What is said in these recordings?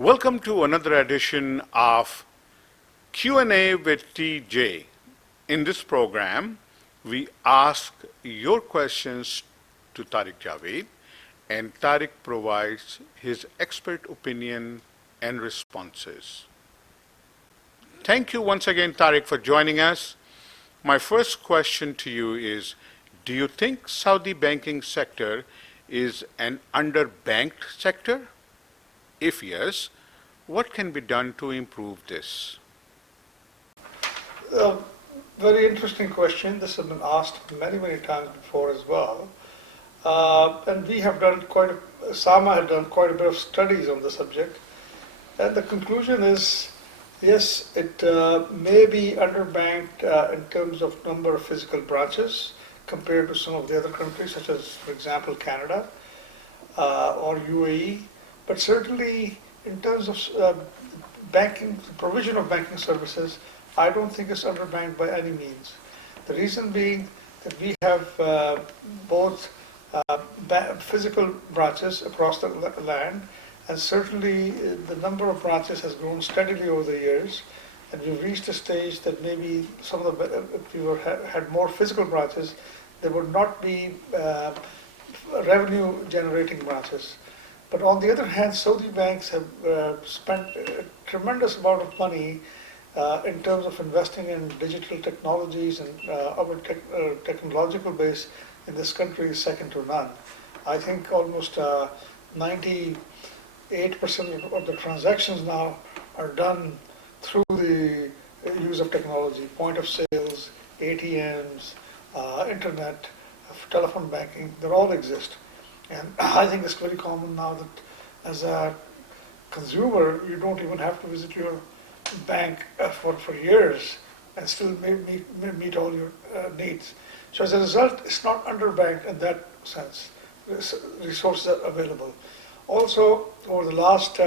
Welcome to another edition of Q&A with TJ. In this program, we ask your questions to Tariq Javed, and Tariq provides his expert opinion and responses. Thank you once again, Tariq, for joining us. My first question to you is, do you think Saudi banking sector is an underbanked sector? If yes, what can be done to improve this? Very interesting question. This has been asked many, many times before as well. And we have done SAMA had done quite a bit of studies on the subject. And the conclusion is, yes, it may be underbanked in terms of number of physical branches compared to some of the other countries, such as, for example, Canada or UAE. But certainly, in terms of banking, the provision of banking services, I don't think it's underbanked by any means. The reason being that we have both physical branches across the land, and certainly the number of branches has grown steadily over the years, and we've reached a stage that maybe if we had more physical branches, there would not be revenue generating branches. But on the other hand, Saudi banks have spent a tremendous amount of money in terms of investing in digital technologies, and our technological base in this country is second to none. I think almost 98% of the transactions now are done through the use of technology, point of sales, ATMs, internet, telephone banking, they all exist. And I think it's very common now that as a consumer, you don't even have to visit your bank for years and still meet all your needs. So as a result, it's not underbanked in that sense. Resources are available. Also, over the last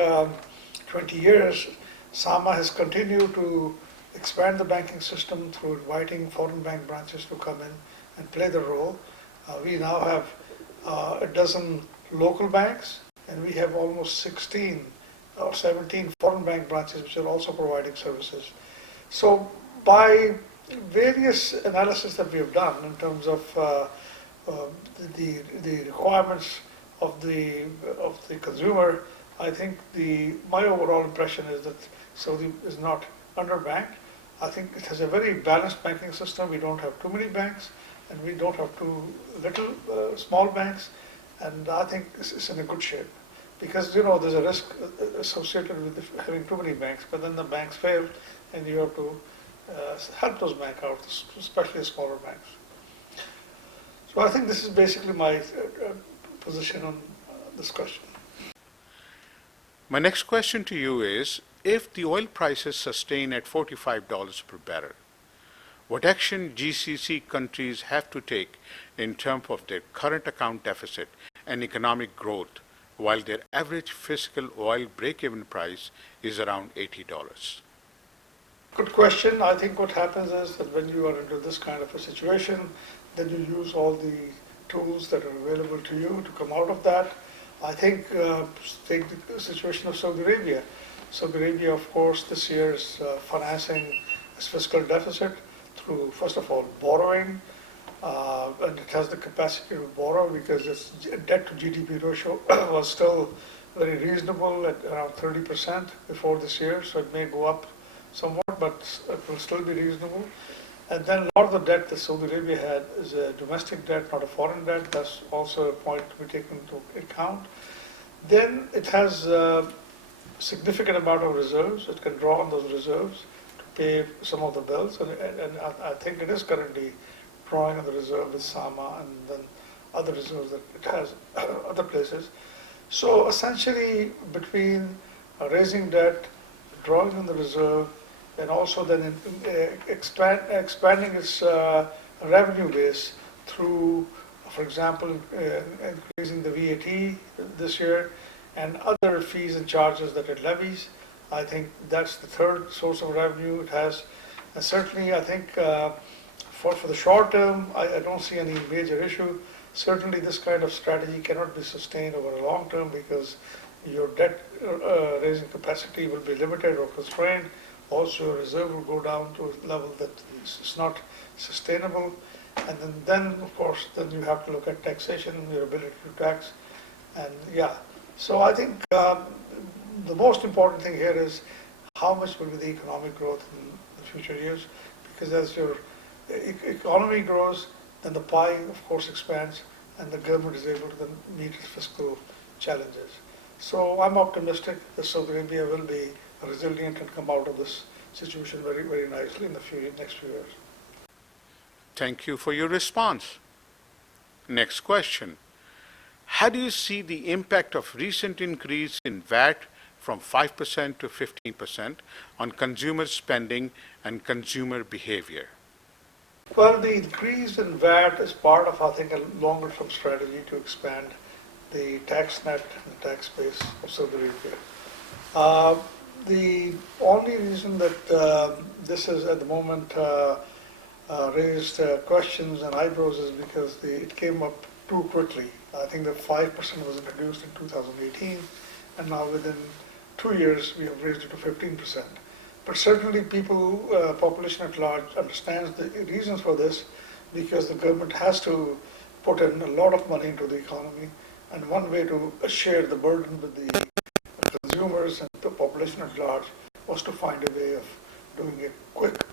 20 years, SAMA has continued to expand the banking system through inviting foreign bank branches to come in and play the role. We now have a dozen local banks, and we have almost 16 or 17 foreign bank branches which are also providing services. So by various analysis that we have done in terms of the requirements of the consumer, I think my overall impression is that Saudi is not underbanked. I think it has a very balanced banking system. We don't have too many banks, and we don't have too little small banks, and I think it's in a good shape. Because there's a risk associated with having too many banks, but then the banks fail, and you have to help those banks out, especially smaller banks. So I think this is basically my position on this question. My next question to you is, if the oil prices sustain at $45 per barrel, what action GCC countries have to take in terms of their current account deficit and economic growth, while their average physical oil break-even price is around $80? Good question. I think what happens is that when you are into this kind of a situation, then you use all the tools that are available to you to come out of that. I think take the situation of Saudi Arabia. Saudi Arabia, of course, this year is financing its fiscal deficit through, first of all, borrowing, and it has the capacity to borrow because its debt to GDP ratio was still very reasonable at around 30% before this year, so it may go up somewhat, but it will still be reasonable. And then a lot of the debt that Saudi Arabia had is a domestic debt, not a foreign debt. That's also a point to be taken into account. Then it has a significant amount of reserves. It can draw on those reserves to pay some of the bills, and I think it is currently drawing on the reserve with SAMA and then other reserves that it has other places. So essentially, between raising debt, drawing on the reserve, and also then expanding its revenue base through, for example, increasing the VAT this year and other fees and charges that it levies. I think that's the third source of revenue it has. And certainly, I think for the short term, I don't see any major issue. Certainly, this kind of strategy cannot be sustained over a long term because your debt raising capacity will be limited or constrained. Also, your reserve will go down to a level that is not sustainable. And then of course, then you have to look at taxation, your ability to tax. And yeah, so I think the most important thing here is how much will be the economic growth in the future years, because as your economy grows, then the pie of course expands and the government is able to then meet its fiscal challenges. So I'm optimistic that Saudi Arabia will be resilient and come out of this situation very, very nicely in the next few years. Thank you for your response. Next question. How do you see the impact of recent increase in VAT from 5% to 15% on consumer spending and consumer behavior? Well, the increase in VAT is part of, I think, a longer-term strategy to expand the tax net and the tax base of Saudi Arabia. The only reason that this is at the moment raised questions and eyebrows is because it came up too quickly. I think that 5% was introduced in 2018, and now within 2 years we have raised it to 15%. But certainly people, population at large, understands the reasons for this, because the government has to put in a lot of money into the economy, and one way to share the burden with the consumers and the population at large was to find a way of doing a quick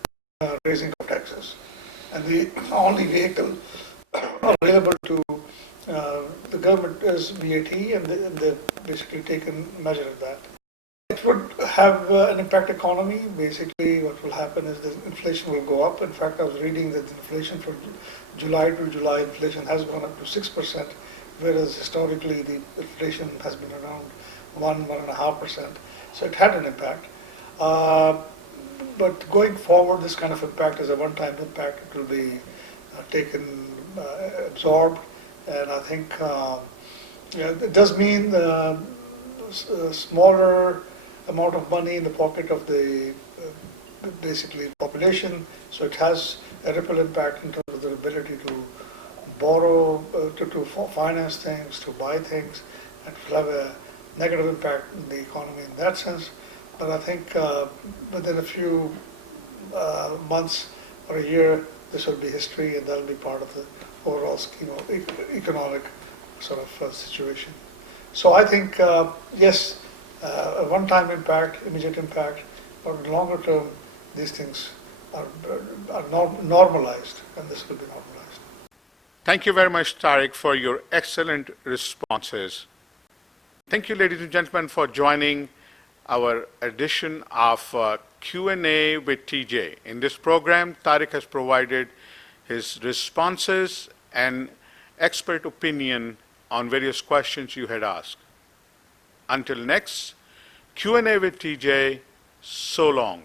raising of taxes. And the only vehicle available to the government is VAT, and they've basically taken measure of that. It would have an impact economy. Basically, what will happen is the inflation will go up. In fact, I was reading that the inflation from July to July, inflation has gone up to 6%, whereas historically the inflation has been around 1.5%. So it had an impact. But going forward, this kind of impact is a one-time impact. It will be absorbed, and I think it does mean a smaller amount of money in the pocket of the basically population. So it has a ripple impact in terms of their ability to borrow, to finance things, to buy things, and it will have a negative impact in the economy in that sense. But I think within a few months or a year, this will be history, and that will be part of the overall scheme of economic sort of situation. So I think, yes, a one-time impact, immediate impact, but in the longer term, these things are normalized, and this will be normalized. Thank you very much, Tariq, for your excellent responses. Thank you, ladies and gentlemen, for joining our edition of Q&A with TJ. In this program, Tariq has provided his responses and expert opinion on various questions you had asked. Until next Q&A with TJ, so long.